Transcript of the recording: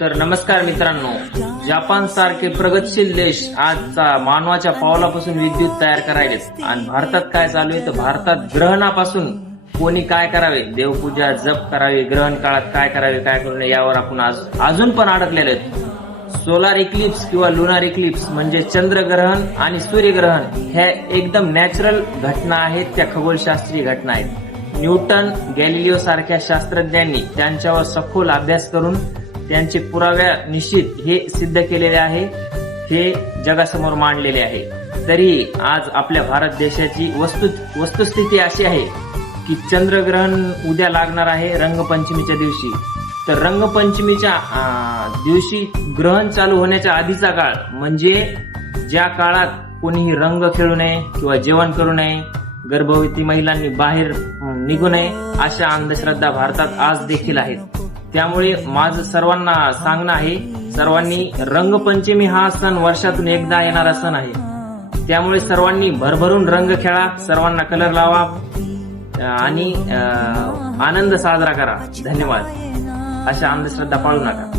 तर नमस्कार मित्रांनो, जपान सारखे प्रगतशील देश आजचा मानवाच्या पावलापासून विद्युत तयार करायलेत आणि भारतात काय चालू आहे तर भारतात ग्रहणापासून कोणी काय करावे, देवपूजा जप करावे, ग्रहण काळात काय करावे काय करू नये यावर आपण अजून पण अडकलेले आहेत. सोलार इक्लिप्स किंवा लुनार इक्लिप्स म्हणजे चंद्रग्रहण आणि सूर्यग्रहण हे एकदम नॅचरल घटना आहेत, त्या खगोलशास्त्रीय घटना आहेत. न्यूटन, गॅलिलिओ सारख्या शास्त्रज्ञांनी त्यांच्यावर सखोल अभ्यास करून त्यांचे पुराव्या निश्चित हे सिद्ध केलेले आहे, हे जगासमोर मांडलेले आहे. तरी आज आपल्या भारत देशाची वस्तुस्थिती अशी आहे की चंद्रग्रहण उद्या लागणार आहे रंगपंचमीच्या दिवशी. तर रंगपंचमीच्या दिवशी ग्रहण चालू होण्याच्या आधीचा काळ म्हणजे ज्या काळात कोणीही रंग खेळू नये किंवा जेवण करू नये, गर्भवती महिलांनी बाहेर निघू नये, अशा अंधश्रद्धा भारतात आज देखील आहेत. त्यामुळे माझं सर्वांना सांगणं आहे, सर्वांनी रंगपंचमी हा सण वर्षातून एकदा येणारा सण आहे. त्यामुळे सर्वांनी भरभरून रंग खेळा, सर्वांना कलर लावा आणि आनंद साजरा करा. धन्यवाद. अशा अंधश्रद्धा पाळू नका.